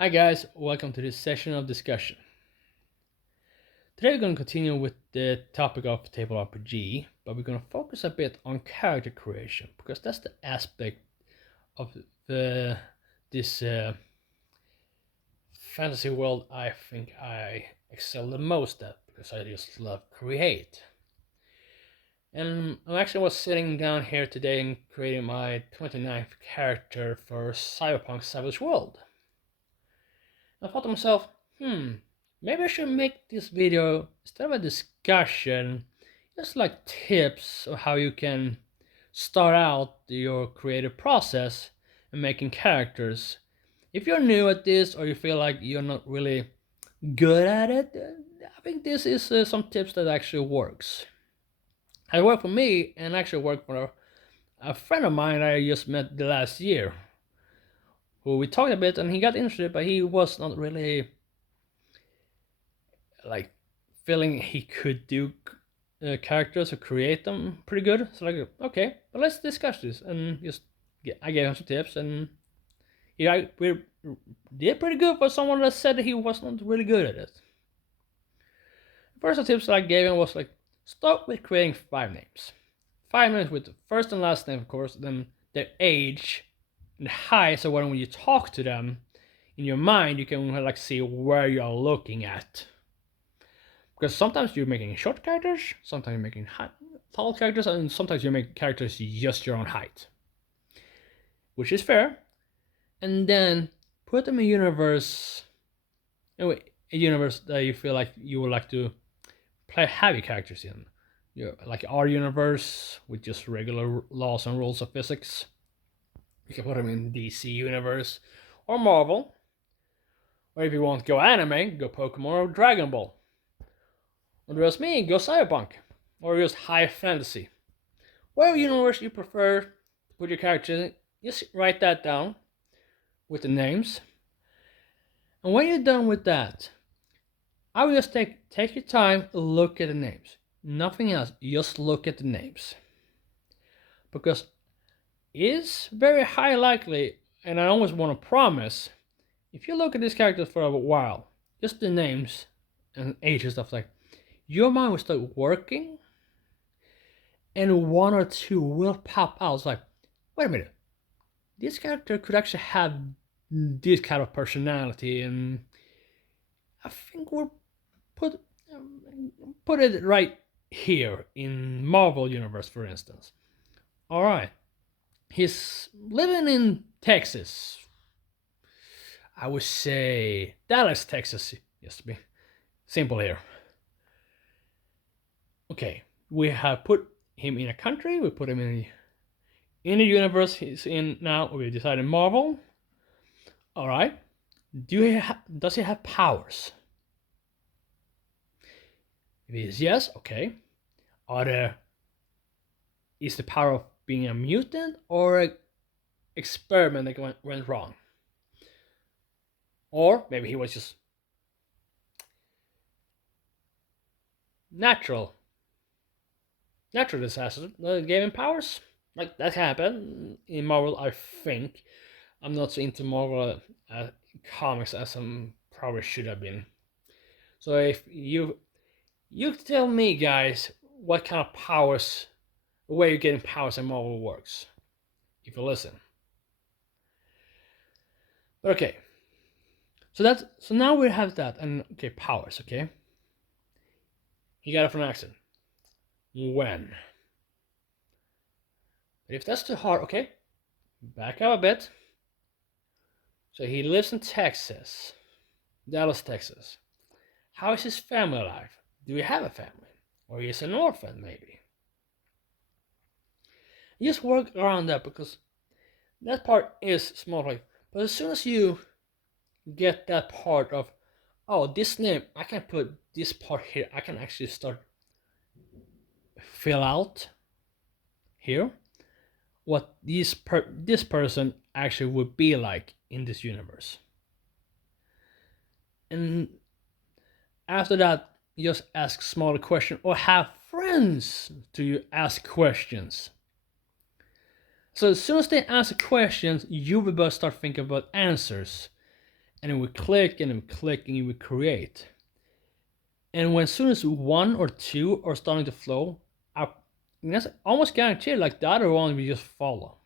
Hi guys, welcome to this session of discussion. Today we're going to continue with the topic of table RPG, but we're going to focus a bit on character creation because that's the aspect of this fantasy world I think I excel the most at because I just love create. And I actually was sitting down here today and creating my 29th character for Cyberpunk Savage World. I thought to myself, maybe I should make this video instead of a discussion, just like tips of how you can start out your creative process and making characters. If you're new at this or you feel like you're not really good at it, I think this is some tips that actually works. It worked for me and actually worked for a friend of mine I just met the last year, who we talked a bit and he got interested, but he was not really like feeling he could do characters or create them pretty good. So like, okay, but let's discuss this and just I gave him some tips and yeah, we did pretty good for someone that said he was not really good at it. First tips that I gave him was like start with creating 5 names. 5 names with the first and last name, of course, then their age and height. So when you talk to them in your mind, you can like see where you're looking at. Because sometimes you're making short characters, sometimes you're making tall characters, and sometimes you're making characters just your own height. Which is fair. And then put them in a universe that you feel like you would like to play heavy characters in. Like our universe with just regular laws and rules of physics. You can put them in DC universe or Marvel. Or if you want to go anime, go Pokemon or Dragon Ball. Or just me, go Cyberpunk. Or just high fantasy. Whatever universe you prefer to put your characters in, just write that down with the names. And when you're done with that, I will just take your time, look at the names. Nothing else, just look at the names. Because it's very high likely, and I always want to promise, if you look at these characters for a while, just the names and age and stuff like, your mind will start working, and one or two will pop out. It's like, wait a minute, this character could actually have this kind of personality, and I think we'll put it right here in Marvel Universe, for instance. All right, he's living in Texas. I would say Dallas, Texas, just to be simple here. Okay, we have put him in a country. We put him in the universe he's in now. We decided Marvel. All right. Does he have powers? If it is yes, okay. Is the power of being a mutant or an experiment that went wrong? Or maybe he was just natural disaster that gave him powers. Like that happened in Marvel, I think. I'm not so into Marvel comics as I probably should have been. So if you tell me, guys, what kind of powers, the way you're getting powers in Marvel works, if you listen. But okay, so now we have that, and okay, powers. Okay, he got it from an accent. When? But if that's too hard, okay, back up a bit. So he lives in Texas, Dallas, Texas. How is his family life? Do he have a family? Or he's an orphan, maybe? You just work around that because that part is small. Like, but as soon as you get that part of, oh, this name, I can put this part here. I can actually start fill out here what this person actually would be like in this universe. And after that, you just ask smaller questions or have friends to ask questions. So as soon as they ask questions, you will both start thinking about answers. and it would click and it would click and you would create. And when as soon as one or two are starting to flow, that's almost guaranteed, like the other one we just follow.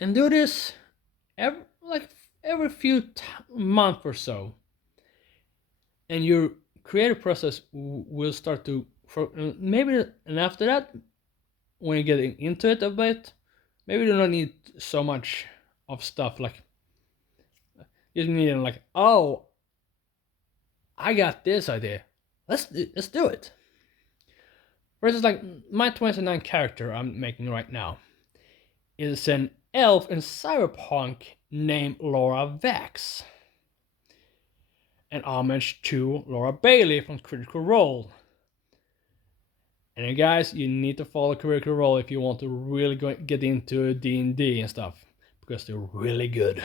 And do this every few months or so, and your creative process will start to maybe. And after that, when you get into it a bit, maybe you don't need so much of stuff. Like you need like, oh, I got this idea. Let's do it. Versus like my 29 character I'm making right now is an elf in cyberpunk named Laura Vex. An homage to Laura Bailey from Critical Role. And guys, you need to follow Critical Role if you want to really get into D&D and stuff, because they're really good.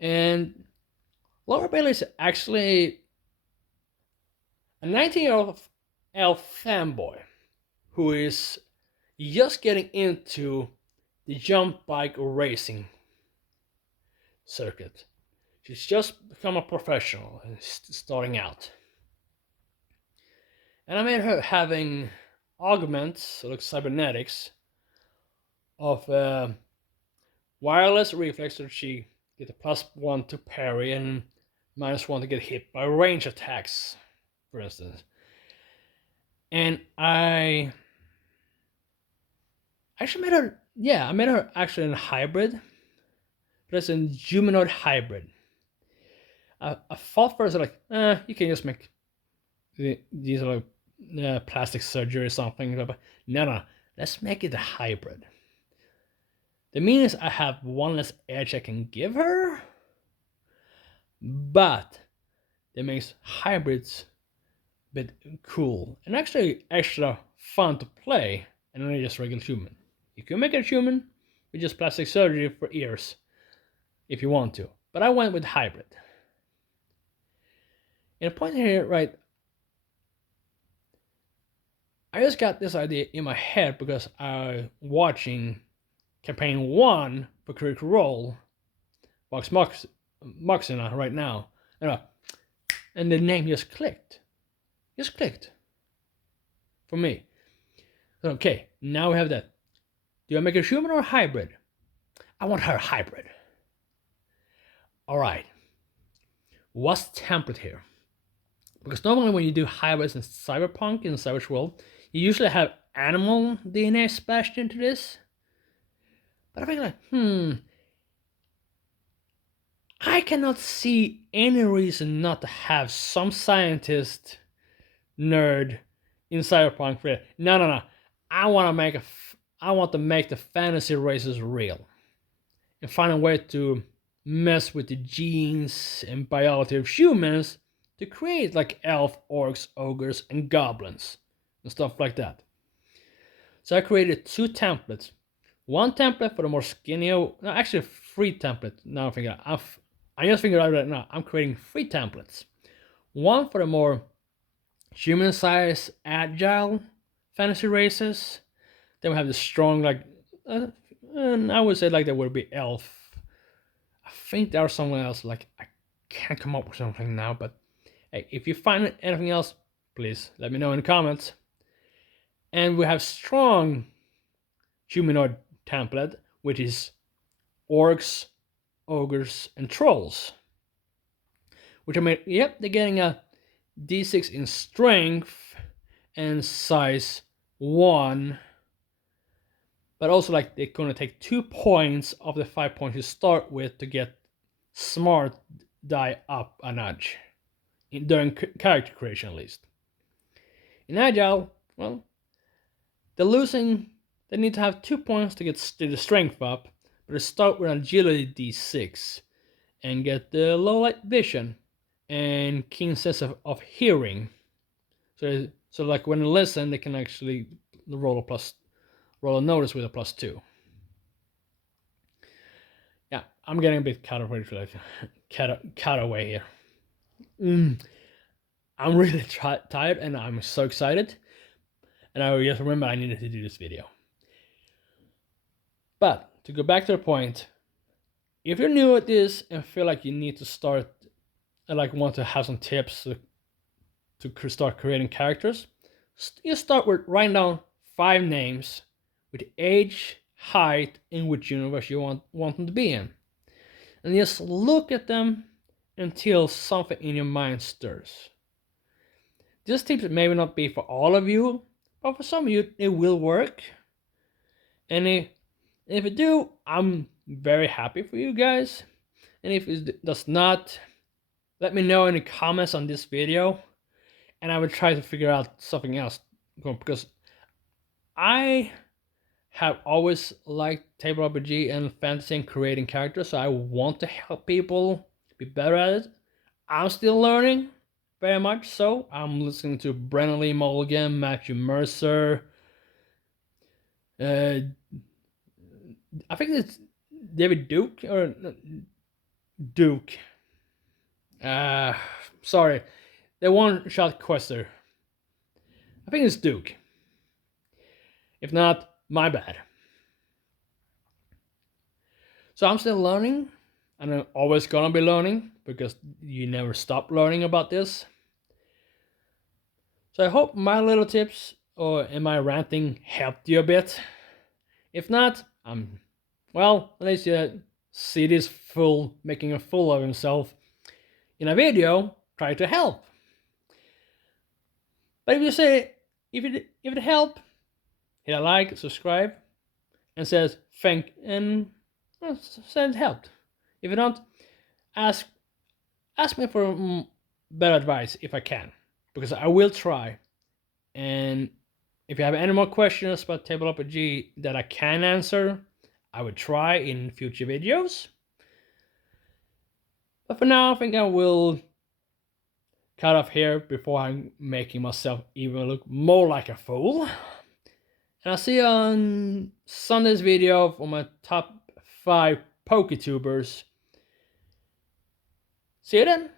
And Laura Bailey is actually a 19-year-old elf fanboy who is just getting into the jump bike racing circuit. She's just become a professional and starting out. And I made her having augments, like cybernetics, of wireless reflex, so she get a +1 to parry and -1 to get hit by range attacks, for instance. And I actually made her, I made her actually in a hybrid, but it's a humanoid hybrid. I thought first like, you can just make these are like plastic surgery or something. But no, let's make it a hybrid. The meaning is I have one less edge I can give her, but that makes hybrids a bit cool and actually extra fun to play, and not just regular human. You can make a human with just plastic surgery for ears if you want to, but I went with hybrid. And the point here, right, I just got this idea in my head because I'm watching campaign 1 for Critical Role, Oxman-Oc right now, and the name just clicked. For me. Okay, now we have that. Do I make a human or a hybrid? I want her hybrid. Alright. What's the template here? Because normally when you do hybrids in Cyberpunk, in the Savage World, you usually have animal DNA splashed into this. But I think like, I cannot see any reason not to have some scientist nerd in Cyberpunk for it. No. I want to make the fantasy races real and find a way to mess with the genes and biology of humans to create like elf, orcs, ogres, and goblins and stuff like that. So I created 2 templates. One template for the more skinny, actually 3 templates. Now I just figured out right now. I'm creating 3 templates. One for the more human-sized, agile fantasy races. Then we have the strong, like, and I would say like there would be elf. I think there's someone else. Like I can't come up with something now, but hey, if you find anything else, please let me know in the comments. And we have strong humanoid template, which is orcs, ogres, and trolls. Which I mean, yep, they're getting a D6 in strength and size 1. But also like they're gonna take 2 points of the 5 points you start with to get smart die up a notch. During character creation at least. In agile, well, they need to have 2 points to get the strength up, but they start with agility D6 and get the low light vision and keen sense of hearing. So like when they listen, they can actually roll a notice with a +2. Yeah, I'm getting a bit cut away here. I'm really tired and I'm so excited. And I just remember I needed to do this video. But to go back to the point, if you're new at this and feel like you need to start, like want to have some tips to start creating characters, you start with writing down 5 names with age, height, and which universe you want them to be in. And just look at them until something in your mind stirs. This tip may not be for all of you, but for some of you it will work. And if it do, I'm very happy for you guys. And if it does not, let me know in the comments on this video, and I will try to figure out something else, because I have always liked table RPG and fantasy and creating characters, so I want to help people be better at it. I'm still learning, very much so. I'm listening to Brennan Lee Mulligan, Matthew Mercer, I think it's David Duke, or Duke. Sorry, the one-shot quester. I think it's Duke. If not, my bad. So I'm still learning, and I'm always gonna be learning, because you never stop learning about this. So I hope my little tips and my ranting helped you a bit. If not, well, at least you see this fool making a fool of himself in a video, try to help. But if you say, if it helped, hit a like, subscribe, and says thank, and said it helped. If not, ask me for better advice if I can, because I will try. And if you have any more questions about table RPG that I can answer, I will try in future videos. But for now, I think I will cut off here before I'm making myself even look more like a fool. And I'll see you on Sunday's video for my top 5 PokeTubers. See you then.